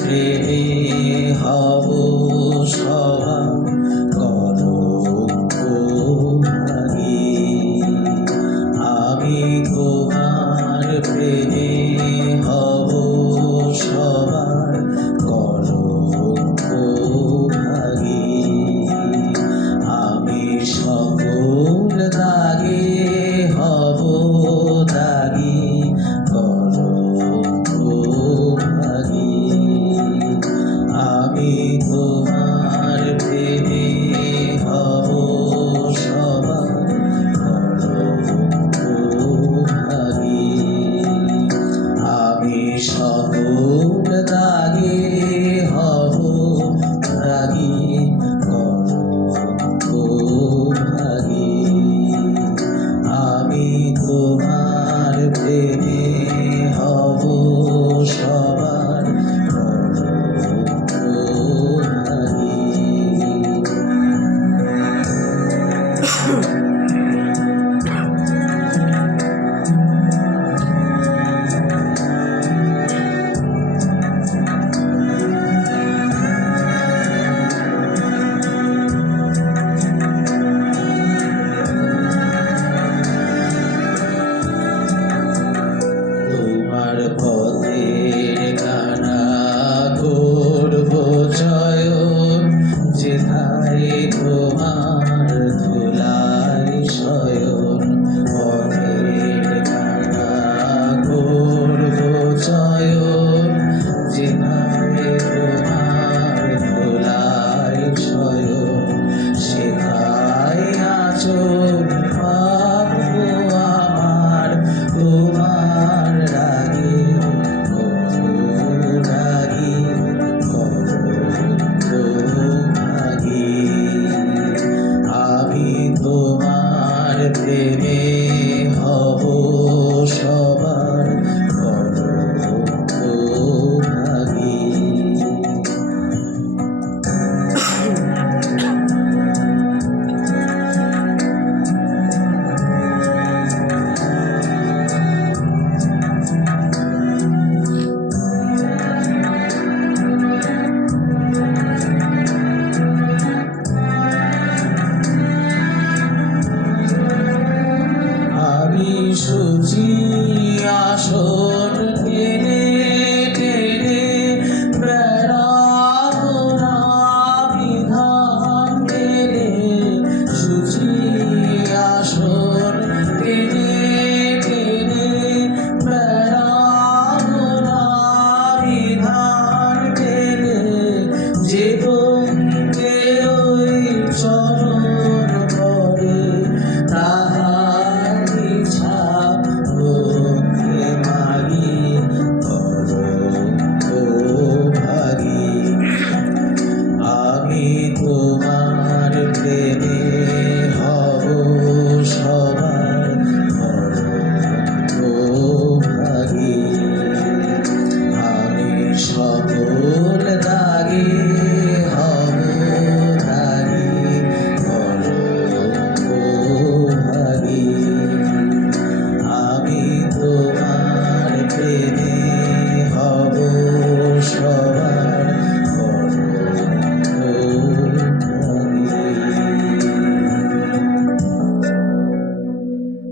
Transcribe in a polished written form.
প্রেমে হব সবার কলঙ্কধারী। আমি তোমার প্রেমে হব সবার কলঙ্কধারী। আমি সকল দাগে হব দাগী কলঙ্কধারী। আমি তোমার প্রেমে হব সবার কলঙ্কধারী। আমি সকল দাগে হব দাগী কলঙ্কধারী। আমি তোমার প্রেমে হব সবার কলঙ্কধারী। তোমার পথের কানা করব চয়ন, যেথায় তোমার ধুলায় শয়ন। পথের কানা করব চয়ন, যেথায় তোমার ধুলায় শয়ন। সেথায় আচল পাবো আমার তোমার রাগে অনুরাগী কলঙ্কধারী। আমি তোমার প্রেমে হব সবার কলঙ্কধারী। আমি শুচি আসন টেনে টেনে বেড়াবো না বিধান মেনে। শুচি আসন টেনে টেনে বেড়াবো না বিধান মেনে। যে বন্ধে ওই চরণ পরে তাহার ইচ্ছা রক্ষে মাগি কলঙ্কধারী। আমি তোমার প্রেমে হব সবার কলঙ্কধারী। আমি সকল